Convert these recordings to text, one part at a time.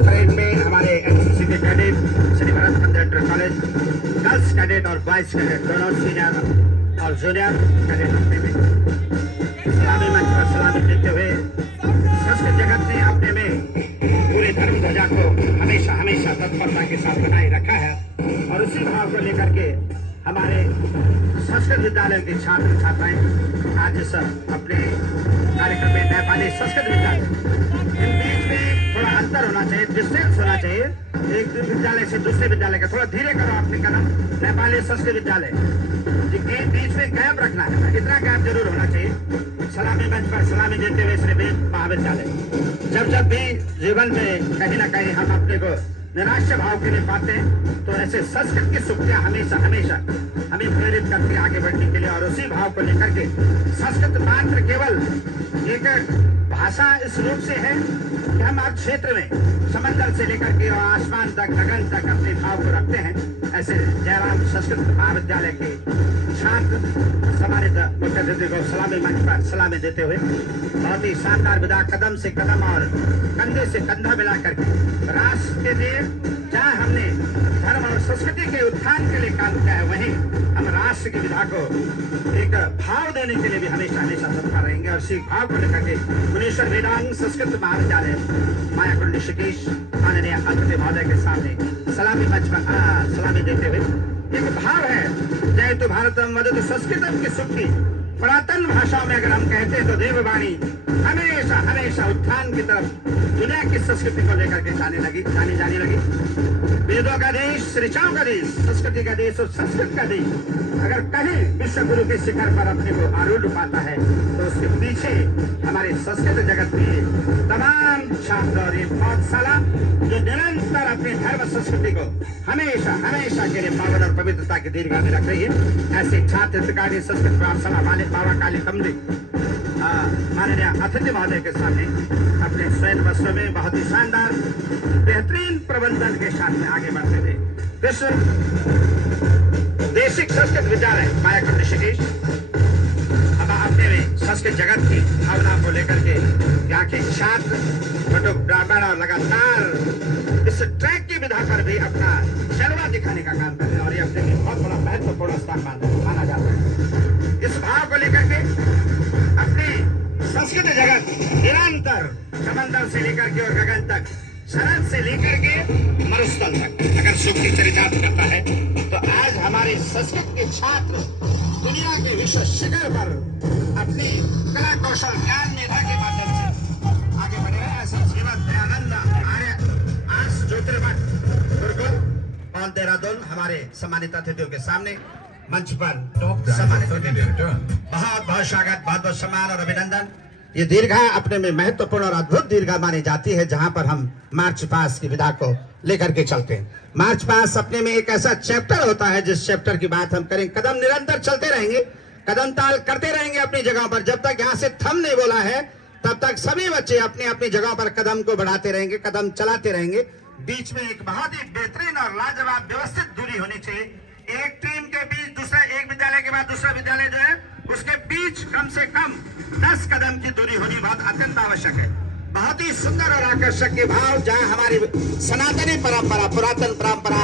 Parade में हमारे NCC के कैडेट श्री भरत मंदिर इंटर कॉलेज गर्ल्स कैडेट और बॉयज कैडेट दोनों सीनियर और जूनियर कैडेट अपने में सलामी मंच पर सलामी देते हुए संस्कृत जगत ने अपने में पूरे धर्म ध्वजा को हमेशा हमेशा तत्परता के साथ बनाए रखा है और उसी भाव को लेकर के हमारे संस्कृत विद्यालय के छात्र छात्राएं आज इस अपने कार्यक्रम में नेपाली संस्कृत विद्यालय इन बीच में थोड़ा अंतर होना चाहिए, डिस्टेंस होना चाहिए एक विद्यालय से दूसरे विद्यालय का। थोड़ा धीरे करो अपने कदम। नेपाली संस्कृत विद्यालय के बीच में गैप रखना है, इतना गैप जरूर होना चाहिए। सलामी मंच पर सलामी देते हुए श्री वेद महाविद्यालय जब भी जीवन में कहीं ना कहीं हम अपने को निराश भाव के लिए पाते हैं तो ऐसे संस्कृत की सुक्तियां हमेशा हमेशा हमें प्रेरित करती है आगे बढ़ने के लिए। और उसी भाव को लेकर के संस्कृत मात्र केवल एक भाषा इस रूप से है कि हम हर क्षेत्र में समंदर से लेकर के आसमान तक गगन तक अपने भाव को रखते हैं। ऐसे जयराम संस्कृत महाविद्यालय के छात्र सम्मानित मुख्य अतिथि को सलामी मंच पर सलामी देते हुए बहुत ही शानदार विदा कदम से कदम और कंधे से कंधा मिला करके राष्ट्र के लिए जहाँ हमने धर्म और संस्कृति के उत्थान के लिए काम किया है वहीं हम राष्ट्र की विधा को एक भाव देने के लिए भी हमेशा हमेशा तत्पर रहेंगे। और इसी भाव को लेकर के मुनीश्वर वेदांग संस्कृत महाविद्यालय मायाकुंड ऋषिकेश माननीय अतिथि महोदय के सामने सलामी मंच पर सलामी देते हुए एक भाव है जय तो भारतम वदतु संस्कृतम की सुक्ति। पुरातन भाषाओं में अगर हम कहते हैं तो देववाणी हमेशा हमेशा उत्थान की तरफ दुनिया की संस्कृति को लेकर के जाने लगी। वेदों का देश, ऋचाओं का देश, संस्कृति का देश और संस्कृत का देश अगर कहीं विश्व गुरु के शिखर पर अपने को आरूढ़ पाता है तो उसके पीछे हमारे संस्कृत जगत के तमाम छात्र और ये पौधशाला जो निरंतर अपने धर्म संस्कृति को हमेशा हमेशा के लिए पावन और पवित्रता की दीर्घा में रख रही है। ऐसे छात्र त्रिकालीन संस्कृत प्रार्थना वाले बाबा काली कमली माननीय अतिथि महोदय के सामने अपने स्वयं वस्त्र में बहुत ही शानदार बेहतरीन प्रबंधन के साथ में आगे बढ़ते थे। विश्व देशिक संस्कृत विद्यालय मायाकुंड ऋषिकेश अब अपने में संस्कृत जगत की भावना को लेकर के यहाँ के छात्र बटो ब्राह्मण और लगातार इस ट्रैक की विधा पर भी अपना जलवा दिखाने का काम कर रहे हैं और ये अपने में बहुत बड़ा महत्वपूर्ण स्थान माना जाता है। इस भाव को लेकर के अपनी संस्कृत जगत निरंतर समंदर से लेकर के और गगन तक, सरल से लेकर के मरुस्थल तक अगर सुक्ति चरितार्थ करता है तो आज हमारे संस्कृत के छात्र दुनिया के विश्व शिखर पर अपनी कला कौशल ज्ञान मेधा के माध्यम से आगे बढ़े हैं। ऐसा श्रीमद दयानंद आर्य आर्ष ज्योतिर्मठ गुरुकुल और देहरादून हमारे सम्मानित अतिथियों के सामने मंच पर सम्मानित बहुत बहुत स्वागत, बहुत बहुत सम्मान और अभिनंदन। ये दीर्घा अपने में महत्वपूर्ण और अद्भुत दीर्घा मानी जाती है जहां पर हम मार्च पास्ट की विदा को लेकर के चलते हैं। मार्च पास्ट अपने में एक ऐसा चैप्टर होता है जिस चैप्टर की बात हम करें। कदम निरंतर चलते रहेंगे, कदम ताल करते रहेंगे अपनी जगह पर। जब तक यहाँ से थम नहीं बोला है तब तक सभी बच्चे अपनी अपनी जगह पर कदम को बढ़ाते रहेंगे, कदम चलाते रहेंगे। बीच में एक बहुत ही बेहतरीन और लाजवाब व्यवस्थित दूरी होनी चाहिए। एक टीम के बीच दूसरा, एक विद्यालय के बाद दूसरा विद्यालय जो है उसके बीच कम से कम 10 कदम की दूरी होनी बहुत अत्यंत आवश्यक है। बहुत ही सुंदर और आकर्षक के भाव जहां हमारी सनातनी परंपरा, पुरातन परंपरा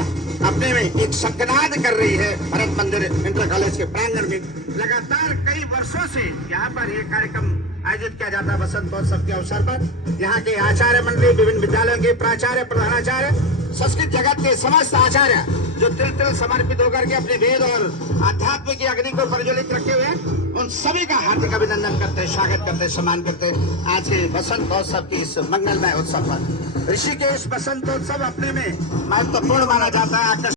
अपने में एक शंखनाद कर रही है। भरत मंदिर इंटर कॉलेज के प्रांगण में लगातार कई वर्षों से यहाँ पर ये कार्यक्रम आयोजित किया जाता है बसंत महोत्सव के अवसर पर। यहाँ के आचार्य मंडली, विभिन्न विद्यालयों के प्राचार्य, प्रधानाचार्य, संस्कृत जगत के समस्त आचार्य जो तिल तिल समर्पित होकर के अपने वेद और आध्यात्म की अग्नि को प्रज्वलित रखे हुए हैं उन सभी का हार्दिक अभिनंदन करते हैं, स्वागत करते हैं, सम्मान करते हैं आज के बसंत महोत्सव की इस मंगलमय उत्सव पर। ऋषिकेश बसंतोत्सव अपने में महत्वपूर्ण माना जाता है।